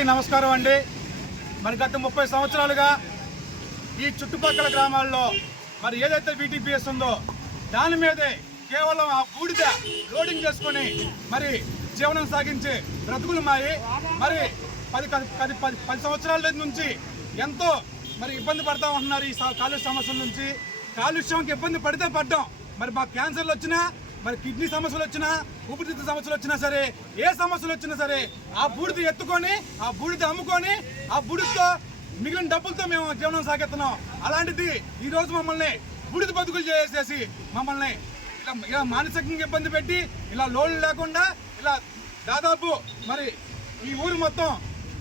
నమస్కారం అండి. మరి గత 30 సంవత్సరాలుగా ఈ చుట్టుపక్కల గ్రామాల్లో మరి ఏదైతే వీటీపీఎస్ ఉందో దాని మీదే కేవలం ఆ బూడిద లోడింగ్ చేసుకొని మరి జీవనం సాగించే బ్రతుకులు మాయి. మరి 10 సంవత్సరాల నుంచి ఎంతో మరి ఇబ్బంది పడతా ఉంటున్నారు ఈ కాలుష్య సమస్యల నుంచి. కాలుష్యంకి ఇబ్బంది పడితే పడ్డాం. మరి మా క్యాన్సర్లు వచ్చినా, మరి కిడ్నీ సమస్యలు వచ్చినా, ఊపిరితిత్తుల సమస్యలు వచ్చినా సరే, ఏ సమస్యలు వచ్చినా సరే ఆ బూడిద ఎత్తుకొని, ఆ బూడిద అమ్ముకొని, ఆ బూడిదతో మిగిలిన డబ్బులతో మేము జీవనం సాగిస్తున్నాం. అలాంటిది ఈరోజు మమ్మల్ని బూడిద బతుకులు చేసేసి మమ్మల్ని ఇలా మానసికంగా ఇబ్బంది పెట్టి, ఇలా లోన్లు లేకుండా ఇలా దాదాపు మరి ఈ ఊరు మొత్తం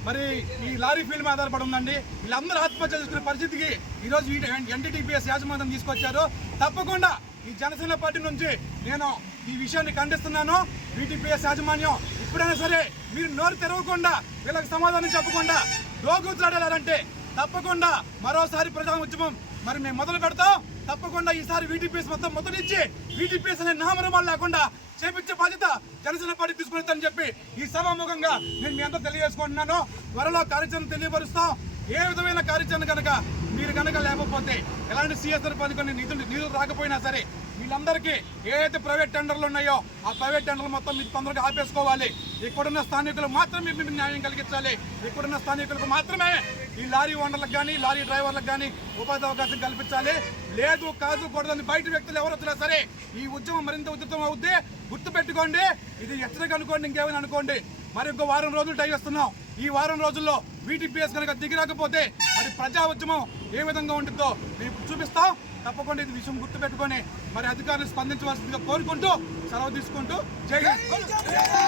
మరి ఈ లారీ ఫీల్డ్ మీద ఆధారపడి ఉందండి. వీళ్ళందరూ ఆత్మహత్య చేసుకునే పరిస్థితికి ఈరోజు ఎన్టీపీఎస్ యాజమాన్యం తీసుకొచ్చారు. తప్పకుండా ఈ జనసేన పార్టీ నుంచి నేను ఈ విషయాన్ని ఖండిస్తున్నాను. వీటీపీఎస్ యాజమాన్యం ఇప్పుడైనా సరే మీరు నోరు తెరవకుండా, వీళ్ళకి సమాధానం చెప్పకుండా దోగుతులాడారంటే తప్పకుండా మరోసారి ప్రజా ఉద్యమం మరి మేము మొదలు పెడతాం. తప్పకుండా ఈసారి వీటీపీఎస్ మొత్తం మొదటిచ్చి వీటీపీఎస్ అనే నామరూపాలు లేకుండా చేపించే బాధ్యత జనసేన పార్టీ తీసుకుని చెప్పి ఈ సభాముఖంగా నేను మీ అందరూ తెలియజేసుకుంటున్నాను. త్వరలో కార్యాచరణ తెలియపరుస్తాం. ఏ విధమైన కార్యాచరణ కనుక మీరు కనుక లేకపోతే, ఎలాంటి సిఎస్ఆర్ పథకం నిధులు రాకపోయినా సరే వీళ్ళందరికీ ఏదైతే ప్రైవేట్ టెండర్లు ఉన్నాయో ఆ ప్రైవేట్ టెండర్లు మొత్తం మీరు తొందరగా ఆపేసుకోవాలి. ఇక్కడున్న స్థానికులు మాత్రమే మీరు న్యాయం కలిగించాలి. ఇక్కడున్న స్థానికులకు మాత్రమే ఈ లారీ ఓనర్లకు కానీ, లారీ డ్రైవర్లకు కానీ ఉపాధి అవకాశం కల్పించాలి. లేదు కాదు కూడదని బయట వ్యక్తులు ఎవరు వచ్చినా సరే ఈ ఉద్యమం మరింత ఉధృతం అవుద్ది. గుర్తుపెట్టుకోండి, ఇది హెచ్చరిక అనుకోండి, ఇంకేమైనా అనుకోండి. మరి ఇంకో వారం రోజులు టైం ఇస్తున్నాం. ఈ వారం రోజుల్లో వీటీపీఎస్ కనుక దిగిరాకపోతే మరి ప్రజా ఉద్యమం ఏ విధంగా ఉంటుందో మేము చూపిస్తాం. తప్పకుండా ఇది విషయం గుర్తుపెట్టుకొని మరి అధికారులు స్పందించవలసిందిగా కోరుకుంటూ సెలవు తీసుకుంటూ జై హింద్.